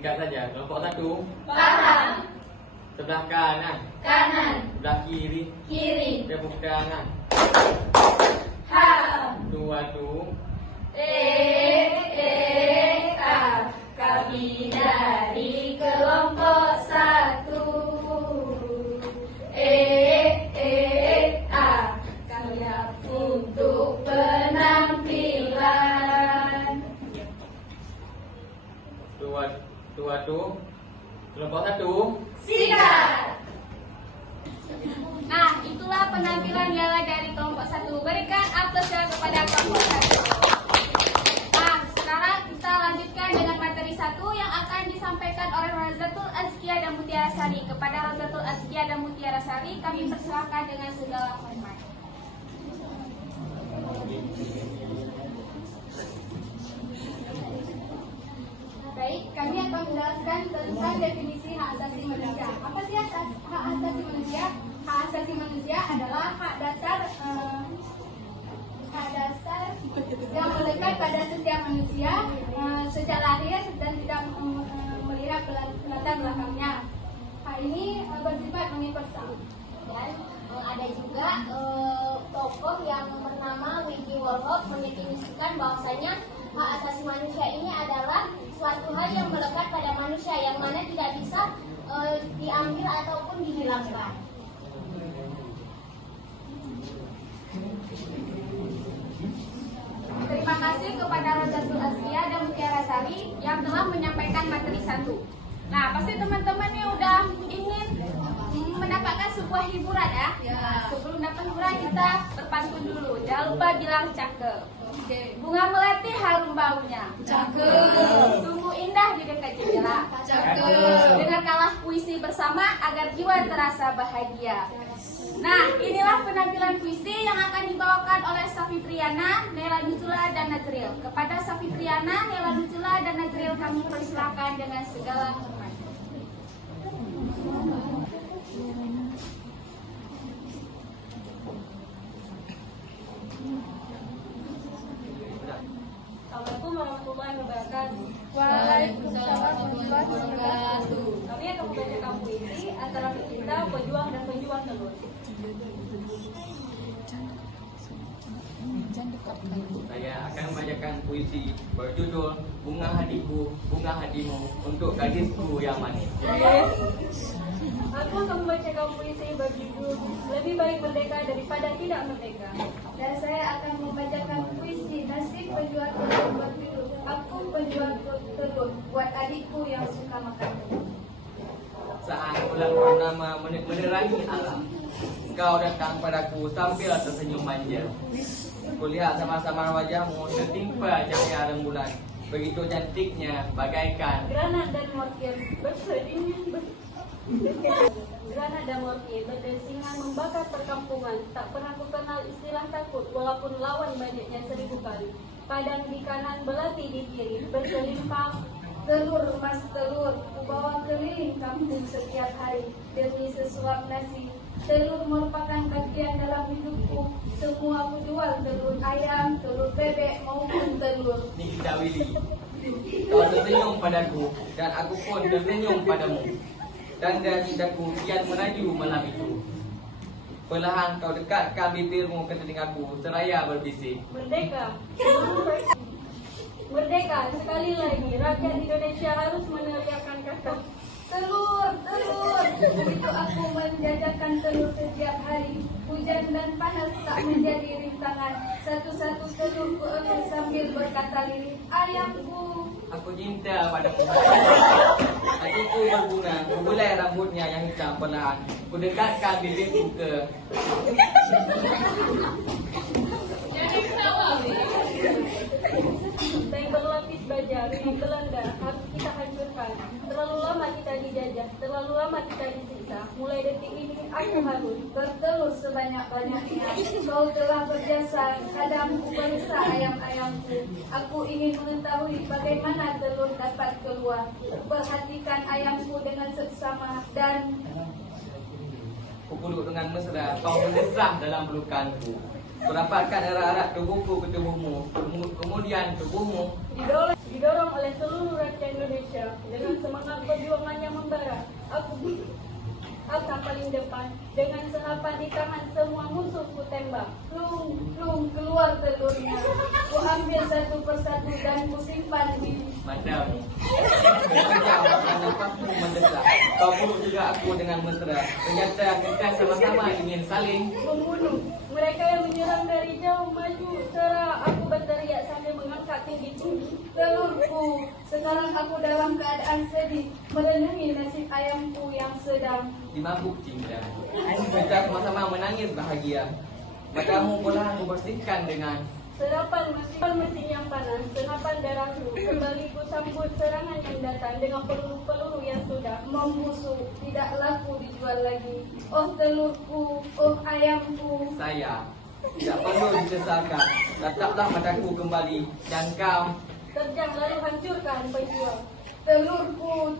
Singkat saja. Kelompok 1. Paham. Sebelah kanan. Kanan. Sebelah kiri. Kiri. Tepuk tangan. Ha. 2 tu. Kami dari kelompok 1. Siap untuk penampilan. 2 tu. Kelompok 1. Sikat. Nah, itulah penampilan Yala dari kelompok 1. Berikan aplausnya kepada kelompok 1. Nah, sekarang kita lanjutkan dengan materi 1 yang akan disampaikan oleh Rozatul Azkia dan Mutiara Sari. Kepada Rozatul Azkia dan Mutiara Sari, kami persilakan dengan segala hormat. Baik, kami akan menjelaskan tentang definisi hak asasi manusia. Apa sih hak asasi manusia? Hak asasi manusia adalah hak dasar yang melekat pada setiap manusia sejak lahir dan tidak melihat latar belakangnya. Hak ini bersifat universal. Dan ada juga tokoh yang bernama W.G. Warhol mendefinisikan bahwasanya hak asasi manusia ini adalah suatu hal yang melekat pada manusia yang mana tidak bisa diambil ataupun dihilangkan. Terima kasih kepada Rozatul Azkia dan Mutiara Sari yang telah menyampaikan materi 1. Nah, pasti teman-teman ini udah ingin mendapatkan sebuah hiburan ya. Sebelum dapat hiburan kita berpantun dulu. Jangan lupa bilang cakep. Bunga melati harum baunya. Cakep. Sungguh indah di dekat jendela. Cakep. Dengarkanlah puisi bersama agar jiwa terasa bahagia. Nah, inilah penampilan puisi yang akan dibawakan oleh Safitriana, Nela Nuzula, dan Nazril. Kepada Safitriana, Nela Nuzula, dan Nazril kami persilakan dengan segala hormat. Assalamualaikum warahmatullahi wabarakatuh. Waalaikumsalam warahmatullahi wabarakatuh. Kami akan membacakan puisi antara pecinta, pejuang, dan penjual telur. Saya akan membacakan puisi berjudul Bunga Hatiku, Bunga Hatimu untuk gadisku yang manis. Aku akan membacakan puisi berjudul Lebih Baik Merdeka Daripada Tidak Merdeka. Dan saya akan membacakan puisi Nasib Penjual Telur berjudul Aku Penjual Telur buat adikku yang suka makan telur. Saat bulan purnama menerangi alam, Kau datang padaku sambil tersenyum manja. Kulihat sama-sama wajahmu tertimpa cahaya rembulan. Begitu cantiknya bagaikan Granat dan mortir Granat dan mortir berdesingan membakar perkampungan. Tak pernah ku kenal istilah takut walaupun lawan banyaknya 1000 kali. Padang di kanan, belati di kiri, berselimpang Telur emas telur, ku bawa keliling kampung setiap hari demi sesuap nasi. Telur merupakan bagian dalam hidupku. Semua ku jual, telur ayam, telur bebek maupun telur. Nikita Willy. Kau tersenyum padaku dan aku pun tersenyum padamu. Tanda cintaku kian melaju malam itu. Perlahan kau dekatkan bibirmu ke telingaku seraya berbisik. Merdeka. Merdeka, sekali lagi rakyat Indonesia harus meneriakkan kata Telur, telur. Begitu aku menjajakan telur setiap hari. Hujan dan panas tak menjadi rintangan. Satu-satu telur ku elus sambil berkata lirik. Ayamku. Aku cinta padamu. Hatiku berbunga, kubulai rambutnya yang hitam perlahan. Ku dekatkan bibirku ke Tank berlapis baja, rumah Belanda harus kita hancurkan. Terlalu lama kita dijajah, terlalu lama kita disiksa. Mulai detik ini aku harus Bertelur sebanyak-banyaknya. Kau telah berjasa, kadang ku periksa ayam-ayamku. Aku ingin mengetahui bagaimana telur dapat keluar. Perhatikan ayamku dengan seksama dan ku peluk dengan mesra. Kau mendesah dalam pelukanku. Ku rapatkan erat-erat tubuhku ke tubuhmu. Kemudian tubuhmu didoleh Didorong oleh seluruh rakyat Indonesia dengan semangat perjuangan yang membara, aku paling depan dengan senapan di tangan semua musuh ku tembak. Plung keluar telurnya. Ku ambil satu persatu dan ku simpan di Madam, ketika makan nafasmu mendesak, kau bunuh juga aku dengan mesra. Ternyata kita sama-sama ingin saling membunuh. Mereka yang menyerang dari jauh maju serah. Aku berteriak sambil mengangkat tinggi-tinggi. Telurku, sekarang aku dalam keadaan sedih, merenungi nasib ayamku yang sedang dimabuk cinta. Kita sama-sama menangis bahagia. Matamu pula aku bersihkan dengan serapan mesin yang panas, senapan darahku. Kembali ku sambut serangan yang datang dengan peluru-peluru yang sudah membusuk. Tidak laku dijual lagi. Oh telurku, oh ayamku. saya. Tidak perlu disesalkan. Tataplah mataku kembali dan kau Terjang lalu hancurkan pejuang. Telurku.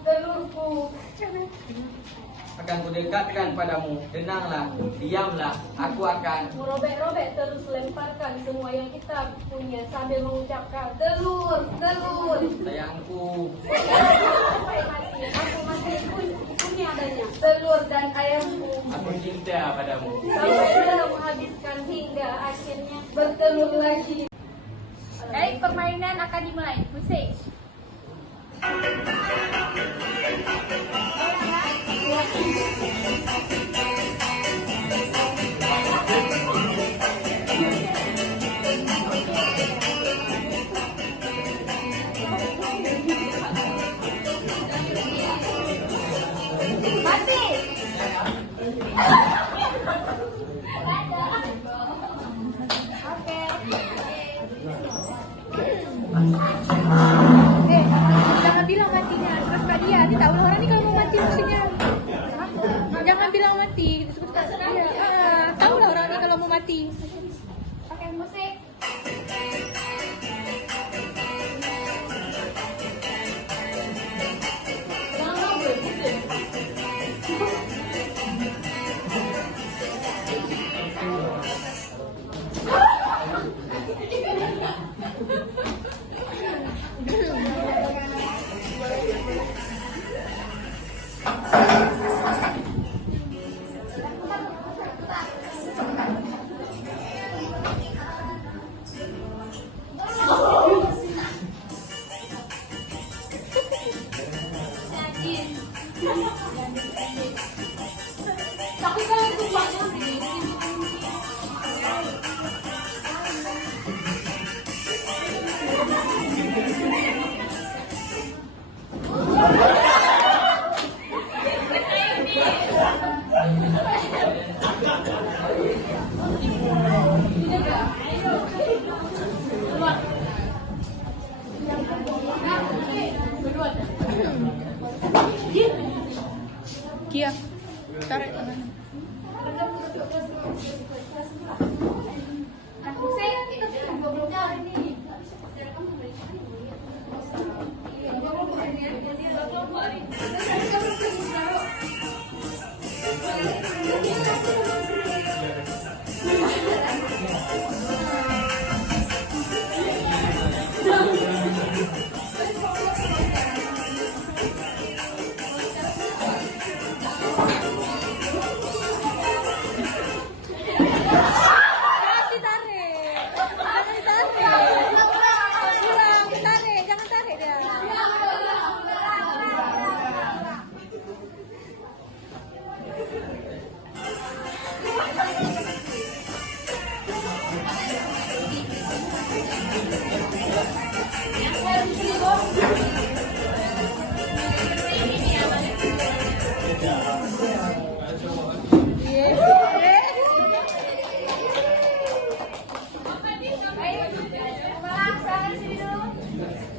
akan kudekatkan padamu. Tenanglah, diamlah. Aku akan Merobek-robek terus lemparkan semua yang kita punya sambil mengucapkan telur. sayangku. Sampai mati, aku masih punya adanya. Telur dan ayamku. Aku cinta padamu. Sampai dia menghabiskan hingga akhirnya bertelur lagi. Baik, permainan akan dimulai. Musik. Mati. Oke. Jangan bilang matinya, terus Kak dia, nanti tahu orang ini kalau mau mati maksudnya. Jangan bilang mati, suka dia. Tahu lah orang ini kalau mau mati. Oke, musik. Tapi kalau itu Kia, tarik tangan.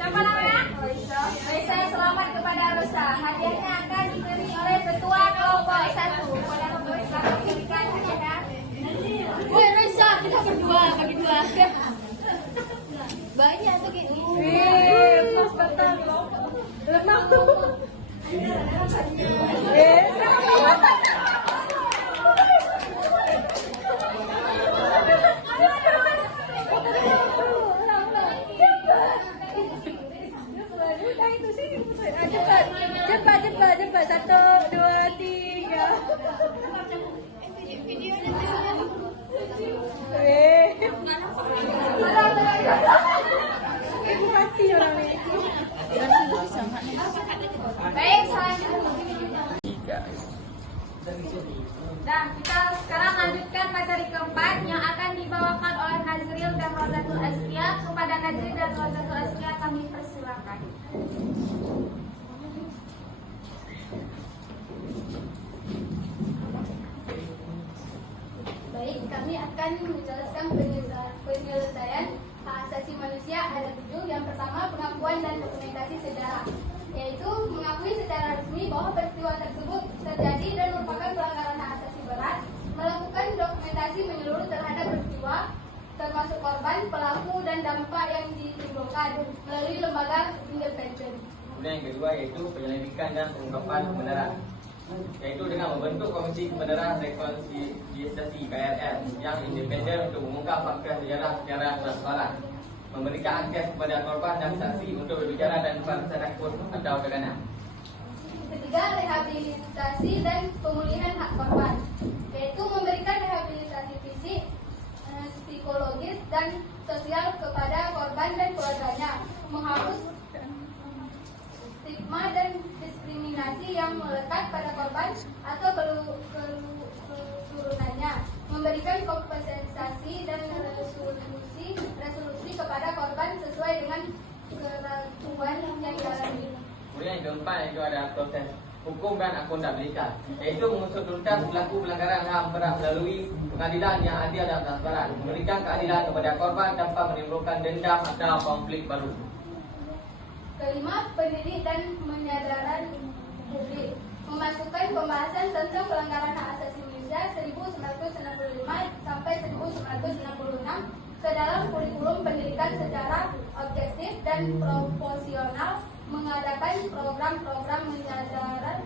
Siapa namanya? Raisa, selamat kepada Rosa. Hadiahnya akan diberi oleh ketua kelompok 1. Pada kelompok selamat diberikan hadiahnya. Woi Raisa, kita berdua bagi dua. Banyak tuh gini. Pas betul. Lemak. 1, 2, 3. Ibu mati orang ini. Baik, selanjutnya. Dan kita sekarang lanjutkan materi keempat yang akan dibawakan oleh Nazril dan Rozatul Azkia. Kepada Nazril dan Rozatul Azkia kami persilakan. Baik, kami akan menjelaskan penyelesaian hak asasi manusia ada 7. Yang pertama, pengakuan dan dokumentasi sejarah, yaitu mengakui secara resmi bahwa peristiwa tersebut terjadi dan merupakan pelanggaran hak asasi berat, melakukan dokumentasi menyeluruh terhadap peristiwa, termasuk korban, pelaku, dan dampak yang ditimbulkan melalui lembaga independen. Kemudian yang kedua yaitu penyelidikan dan pengungkapan kebenaran, yaitu dengan membentuk Komisi Kebenaran Rekonsiliasi KRR yang independen untuk mengungkap fakta sejarah secara transparan, memberikan akses kepada korban dan saksi untuk berbicara dan merasa takut atau tergana. Ketiga, rehabilitasi dan pemulihan hak korban, yaitu memberikan rehabilitasi fisik, psikologis, dan sosial kepada korban dan keluarganya, menghapus stigma dan diskriminasi yang melekat pada korban atau keturunannya, memberikan kompensasi dan resolusi kepada korban sesuai dengan keraguan yang dialami. Kemudian yang keempat itu ada proses hukum dan akuntabilitas, yaitu mengusut tuntas pelaku pelanggaran HAM berat melalui pengadilan yang adil dan transparan, memberikan keadilan kepada korban tanpa menimbulkan dendam atau konflik baru. Kelima, pendidik dan penyadaran publik, memasukkan pembahasan tentang pelanggaran hak asasi manusia 1965 sampai 1966 ke dalam kurikulum pendidikan secara objektif dan proporsional, mengadakan program-program penyadaran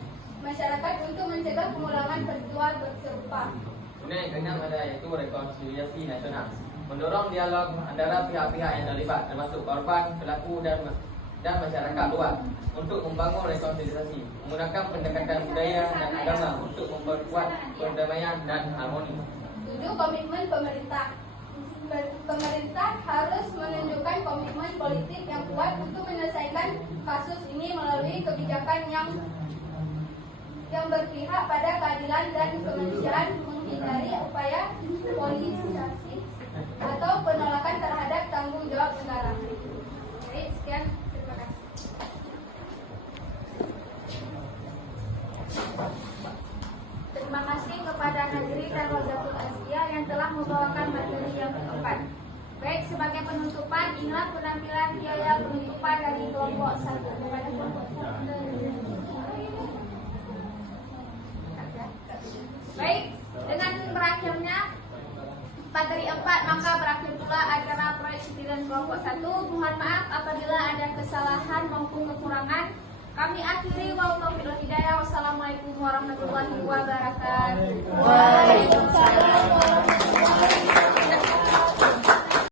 masyarakat untuk mencegah pengulangan peristiwa serupa. Kemudian yang keenam ada yaitu rekonsiliasi nasional, mendorong dialog antara pihak-pihak yang terlibat termasuk korban, pelaku, dan masyarakat luas untuk membangun rekonsiliasi, menggunakan pendekatan budaya dan agama untuk memperkuat perdamaian dan harmoni. 7. Komitmen pemerintah. Pemerintah harus menunjukkan komitmen politik yang kuat untuk menyelesaikan kasus ini melalui kebijakan yang berpihak pada keadilan dan kemanusiaan, menghindari upaya politisasi atau penolakan terhadap tanggung jawab negara. Baik, sekian. Terima kasih. Terima kasih kepada Nazril dan Rozatul Azkia yang telah membawakan materi yang keempat. Baik, sebagai penutupan, inilah penampilan biaya penutupan dari kelompok 1 kepada kelompok 1. Baik, dengan berakhirnya materi 4, maka berakhir pula acara proyek studi kelompok 1. Mohon maaf apabila ada kesalahan maupun kekurangan. Kami akhiri wa taufiq wal hidayah. Wassalamualaikum warahmatullahi wabarakatuh. Waalaikumsalam warahmatullahi wabarakatuh.